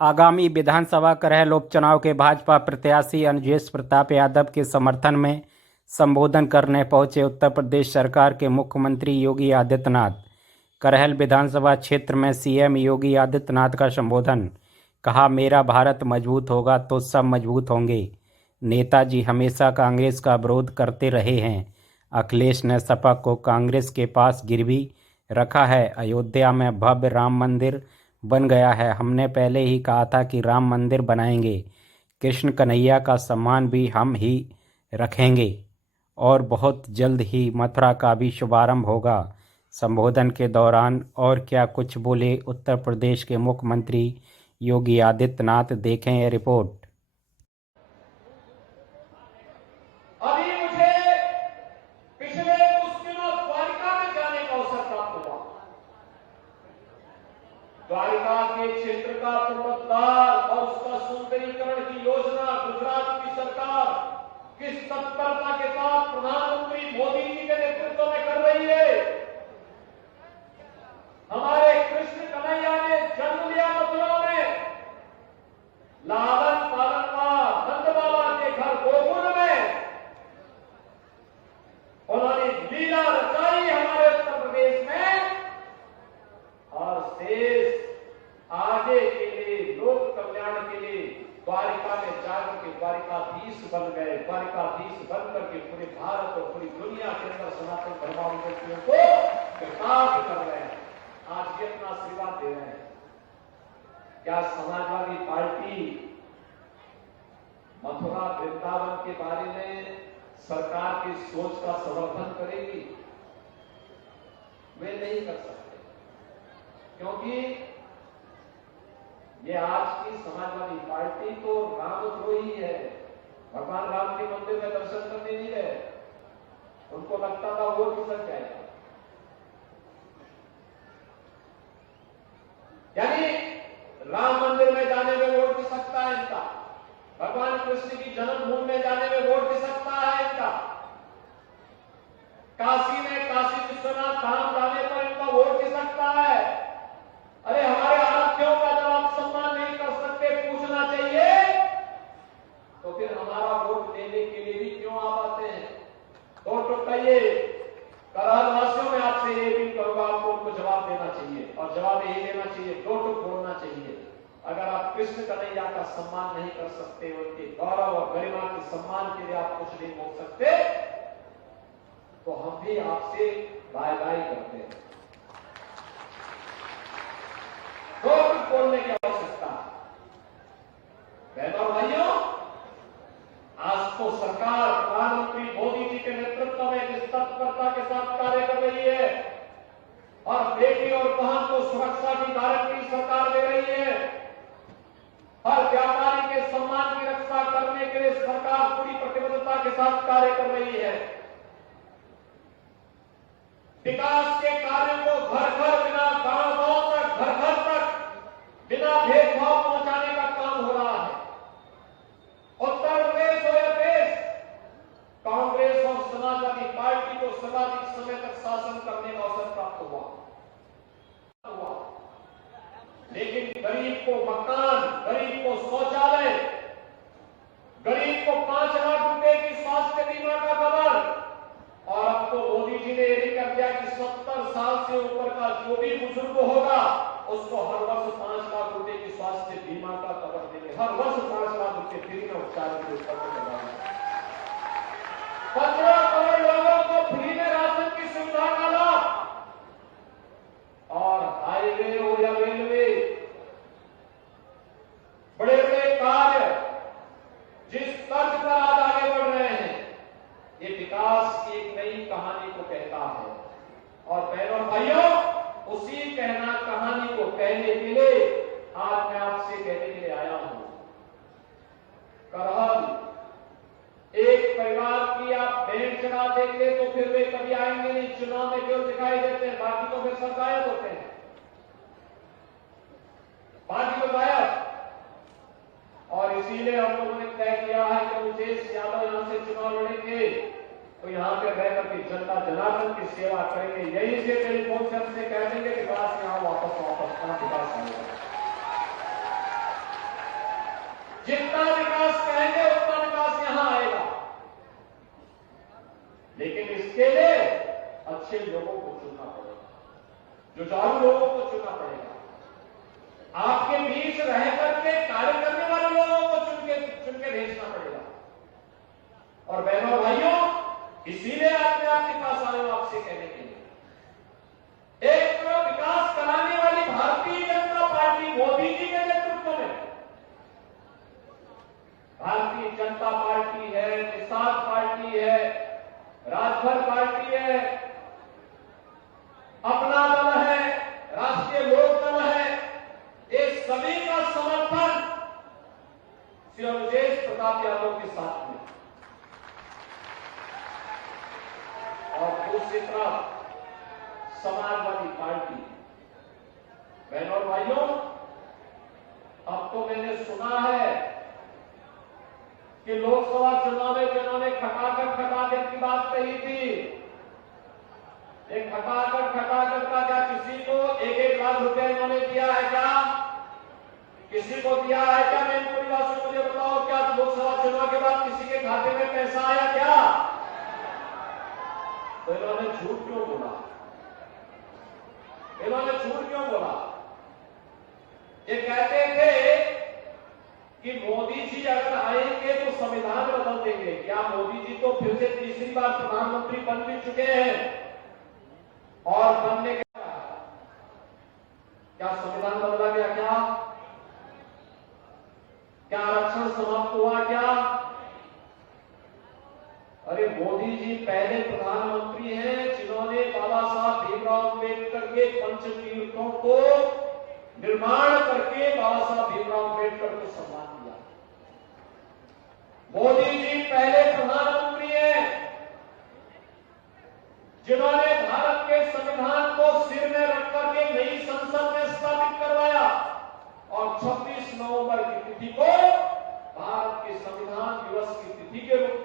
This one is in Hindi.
आगामी विधानसभा करहल उपचुनाव के भाजपा प्रत्याशी अनुजेश प्रताप यादव के समर्थन में संबोधन करने पहुंचे उत्तर प्रदेश सरकार के मुख्यमंत्री योगी आदित्यनाथ। करहल विधानसभा क्षेत्र में सीएम योगी आदित्यनाथ का संबोधन। कहा, मेरा भारत मजबूत होगा तो सब मजबूत होंगे। नेताजी हमेशा कांग्रेस का विरोध करते रहे हैं। अखिलेश ने सपा को कांग्रेस के पास गिरवी रखा है। अयोध्या में भव्य राम मंदिर बन गया है। हमने पहले ही कहा था कि राम मंदिर बनाएंगे। कृष्ण कन्हैया का सम्मान भी हम ही रखेंगे और बहुत जल्द ही मथुरा का भी शुभारंभ होगा। संबोधन के दौरान और क्या कुछ बोले उत्तर प्रदेश के मुख्यमंत्री योगी आदित्यनाथ, देखें यह रिपोर्ट। अभी मुझे पिछले कुछ दिनों द्वारिका में जाने का अवसर प्राप्त हुआ। द्वारिका के क्षेत्र का पुनरुद्धार और उसका सुंदरीकरण की योजना गुजरात की सरकार किस तत्परता के साथ प्रधानमंत्री मोदी जी के नेतृत्व में कर रही है। हमारे कृष्ण कन्हैया ने जन्म लिया मथुरा में, लालन पालन का नंद बाबा के घर गोकुल में उन्होंने लीला रचाई हमारे उत्तर प्रदेश में, और शेष आगे के लिए लोक कल्याण के लिए द्वारिका में जाकर के द्वारिकाधीश बन गए। द्वारिकाधीश बन करके पूरे भारत और पूरी दुनिया के अंदर सनातन धर्मावलंबियों को कृतार्थ कर रहे हैं। आज ये अपना आशीर्वाद दे रहे हैं। क्या समाजवादी पार्टी मथुरा वृंदावन के बारे में सरकार की सोच का समर्थन करेगी? वे नहीं कर सकते, क्योंकि ये आज की समाजवादी पार्टी तो रामद्रोही है। भगवान राम के मंदिर में दर्शन करने नहीं गए, उनको लगता था वो खिसक जाएगा। यानी राम मंदिर में जाने में वोट खिसकता है इनका, भगवान कृष्ण की जन्मभूमि में जाने में वोट खिसकता है इनका, काशी में काशी विश्वनाथ धाम जाने पर इनका वोट खिसकता है। अरे हमारे आराध्यों का जब आप सम्मान नहीं कर सकते, पूछना चाहिए, तो फिर हमारा वोट लेने के लिए भी क्यों आप आते हैं? तो टुकाइए। करहलवासियों में आपसे ये भी करूंगा, आपको उनको जवाब देना चाहिए और जवाब यही देना चाहिए, दो टुक बोलना चाहिए। अगर आप कृष्ण कन्हैया का सम्मान नहीं कर सकते, उनके गौरव और गरिमा के सम्मान के लिए आप कुछ नहीं बोल सकते, तो हम भी आपसे बाय बाय करते हैं। दो टुक बोलने की आवश्यकता है। बहनों भाइयों, आज तो सरकार प्रधानमंत्री मोदी जी के नेतृत्व में जिस तत्परता के साथ कार्य कर रही है और बेटी और बहन को सुरक्षा की गारंटी सरकार दे रही है, हर व्यापारी के सम्मान की रक्षा करने के लिए सरकार पूरी प्रतिबद्धता के साथ कार्य कर रही है। विकास के कार्यों को घर घर, बिना गांव गांव तक, घर घर तक बिना भेदभाव पहुंचाने का काम हो रहा है। उत्तर प्रदेश हो या देश, कांग्रेस और समाजवादी पार्टी को सर्वाधिक समय तक शासन करने का अवसर प्राप्त हुआ, लेकिन गरीब को मकान, गरीब को शौचालय, गरीब को 5 लाख रुपए की स्वास्थ्य बीमा का कवर, और अब तो मोदी जी ने यह भी कर दिया कि 70 साल से ऊपर का जो भी बुजुर्ग होगा उसको हर वर्ष 5 लाख रुपए की स्वास्थ्य बीमा का कवर देंगे। हर वर्ष 5 लाख रुपए फ्री में उपचार के ऊपर करवाएंगे। 15 करोड़ लोगों को फ्री में राशन की सुविधा का लाभ, और हाईवे हो या रेलवे, बड़े बड़े कार्य जिस तर्ज पर आज आगे बढ़ रहे हैं, ये विकास की एक नई कहानी को कहता है। और बहनों भाइयों, उसी कहना कहानी को कहने के लिए आज मैं आपसे कहने के लिए आया हूं। करहल एक परिवार की आप बैंड चढ़ा देंगे तो फिर वे कभी आएंगे नहीं, चुनाव में केवल दिखाई देते हैं, बाकी तो फिर सब गायब होते हैं, बाकी तो गायब। और इसीलिए हम लोगों ने तय किया है कि अनुजेश यादव यहां से चुनाव लड़ेंगे तो यहां पे रहकर के जनता जनार्दन की सेवा करेंगे। यही से टेलीफोन से हमसे कह देंगे कि विकास यहां वापस विकास आएगा। जितना विकास कहेंगे उतना विकास यहां आएगा, लेकिन इसके लिए अच्छे लोगों को चुनना पड़ेगा, जुझारू लोगों को चुनना पड़ेगा, आपके बीच रह करके कार्य करने वाले लोगों को चुन के भेजना पड़ेगा। और बहनों और भाइयों, इसीलिए आपने आपके पास आए हो आपसे कहने के लिए, एक तरफ विकास कराने वाली भारतीय जनता पार्टी मोदी जी के नेतृत्व में, भारतीय जनता पार्टी है, निषाद पार्टी है, राजभर पार्टी है, अपना दल है, राष्ट्रीय लोक दल है, ये सभी का समर्थन श्री अनुजेश प्रताप यादव के साथ में। और दूसरी तरफ समाजवादी पार्टी। बहनों और भाइयों, अब तो मैंने सुना है कि लोकसभा चुनाव में जिन्होंने खटाखट की बात कही थी, एक खटाखट का क्या किसी को 1-1 लाख रुपए इन्होंने दिया है क्या? किसी को दिया है क्या? मैनपुरी वासियों मुझे बताओ, क्या लोकसभा चुनाव के बाद किसी के खाते में पैसा आया क्या? तो इन्होंने झूठ क्यों बोला? इन्होंने झूठ क्यों बोला? ये कहते थे कि मोदी जी अगर आएंगे तो संविधान बदल देंगे। क्या मोदी जी तो फिर से तीसरी बार प्रधानमंत्री बन भी चुके हैं और बनने के क्या संविधान बदला गया? क्या आरक्षण समाप्त हुआ क्या? अरे मोदी जी पहले प्रधानमंत्री हैं जिन्होंने बाबा साहब भीमराव अम्बेडकर के पंचतीर्थों को निर्माण करके बाबा साहब भीमराव अम्बेडकर को सम्मान दिया। मोदी जी पहले प्रधानमंत्री हैं जिन्होंने भारत के संविधान को सिर में रख करके नई संसद में स्थापित करवाया और 26 नवंबर की तिथि को भारत के संविधान दिवस की तिथि के रूप